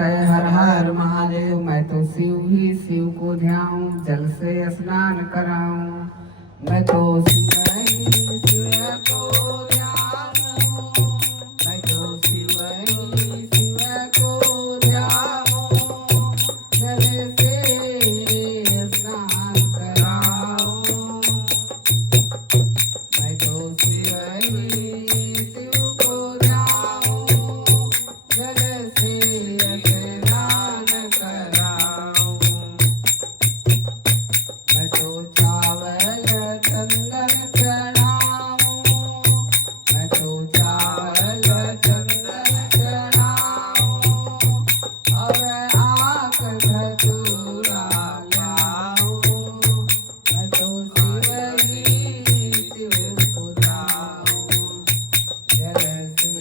हर हर महादेव। मैं तो शिव ही शिव को ध्याऊं, जल से स्नान कराऊं। मैं तो शिव ही शिव को ध्याऊं, मैं तो शिव ही शिव को ध्याऊं। जल से स्नान कराऊं, मैं तो शिव ही शिव को ध्याऊं। जल से स्नान कराऊं, मैं तो चावल चंदन चढ़ाऊं, मैं तो चावल चंदन चढ़ाऊं। और आक धतूरा लाऊं, मैं तो शिव ही शिव को ध्याऊं। जल से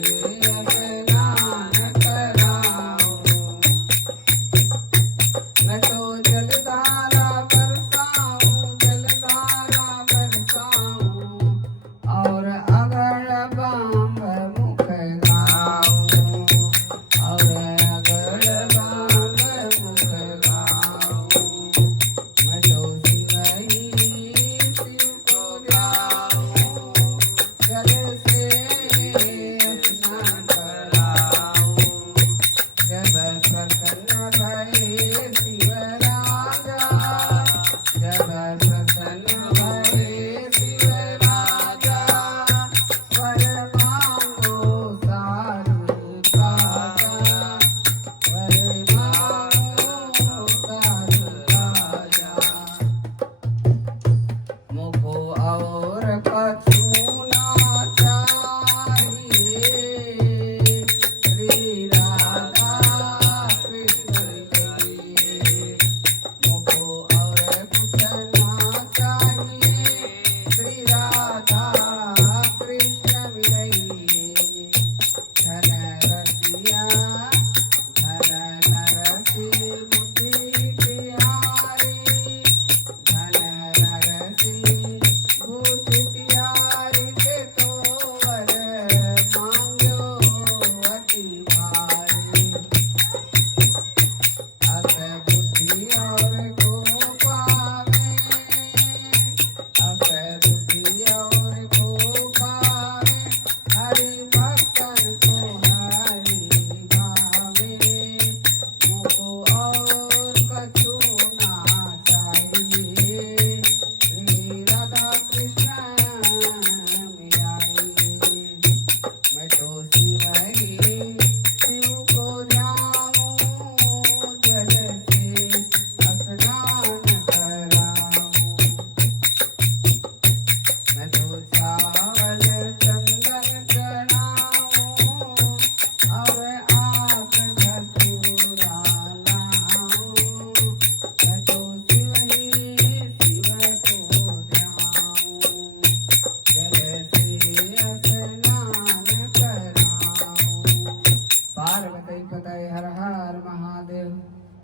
स्नान कराऊं, मैं तो जलधारा बरसाऊं, जलधारा बरसाऊं। और अगड़ बाम मुख गाऊं, और अगड़ बाम मुख गाऊं। मैं तो शिव ही शिव को ध्याऊं, जल से स्नान कराऊं। जब प्रसन्न भये